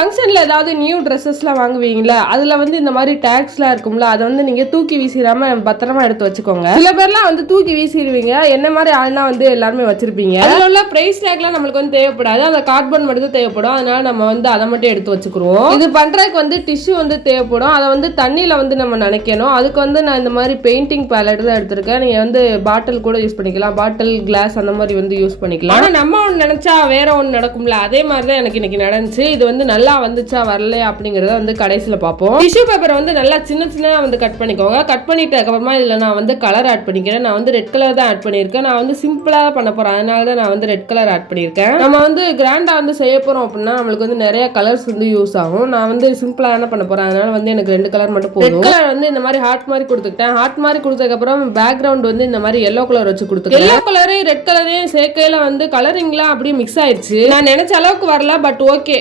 ஃபங்க்ஷன்ல ஏதாவது நியூ ட்ரெஸ்ஸஸ்லாம் வாங்குவீங்களா, அதுல வந்து இந்த மாதிரி டேக்ஸ்லாம் இருக்கும்ல, அதை வந்து நீங்க தூக்கி வீசிடாம பத்திரமா எடுத்து வச்சுக்கோங்க. சில பேர்லாம் வந்து தூக்கி வீசிடுவீங்க, என்ன மாதிரி ஆள்னா வந்து எல்லாருமே வச்சிருப்பீங்க. அதுல உள்ள பிரைஸ் டேக்லாம் நம்மளுக்கு வந்து தேவைப்படாது, அந்த கார்ட்போர்ட் மட்டும் தேவைப்படும். அதனால நம்ம வந்து அதை மட்டும் எடுத்து வச்சுக்கிறோம். இது பண்றதுக்கு வந்து டிஷ்யூ வந்து தேவைப்படும். அதை வந்து தண்ணியில வந்து நம்ம நினைக்கணும். அதுக்கு வந்து நான் இந்த மாதிரி பெயிண்டிங் பேலட் தான் எடுத்திருக்கேன். நீங்க வந்து பாட்டில் கூட யூஸ் பண்ணிக்கலாம், பாட்டில் கிளாஸ் அந்த மாதிரி வந்து யூஸ் பண்ணிக்கலாம். ஆனா நம்ம ஒன்று நினைச்சா வேற ஒன்று நடக்கும்ல, அதே மாதிரி தான் எனக்கு இன்னைக்கு நடந்துச்சு. இது வந்து நல்லா வந்துச்சா வரலையா அப்படிங்கறத வந்து கடைசியில பார்ப்போம். டிஷ்யூ பேப்பர் வந்து நல்லா சின்ன சின்ன வந்து கட் பண்ணிக்கோங்க. கட் பண்ணிட்டதுக்கு அப்புறமா இதுல நான் வந்து கலர் ஆட் பண்ணிக்கிறேன். நான் வந்து ரெட் கலர் தான் ஆட் பண்ணியிருக்கேன். நான் வந்து சிம்பிளா தான் பண்ண போறேன், அதனால தான் நான் வந்து ரெட் கலர் ஆட் பண்ணியிருக்கேன். நம்ம வந்து கிராண்டா வந்து செய்ய போறோம் அப்படின்னா நம்மளுக்கு வந்து நிறைய கலர்ஸ் வந்து யூஸ் ஆகும். நான் வந்து சிம்பிளா என்ன பண்ண போறேன், அதனால வந்து எனக்கு 2 கலர் மட்டும் போதும். ரெட் கலர் வந்து இந்த மாதிரி ஹார்ட் மாதிரி கொடுத்துக்கிட்டேன். ஹார்ட் மாதிரி கொடுத்ததுக்கு அப்புறம் பேக்ரவுண்ட் வந்து இந்த மாதிரி yellow கலர் வச்சு கொடுத்துருக்கேன். yellow கலரையும் ரெட் கலரையும் சேர்க்கையில வந்து கலரிங்லாம் அப்படியே மிக்ஸ் ஆயிடுச்சு. நான் நினைச்ச அளவுக்கு வரல, பட் ஓகே.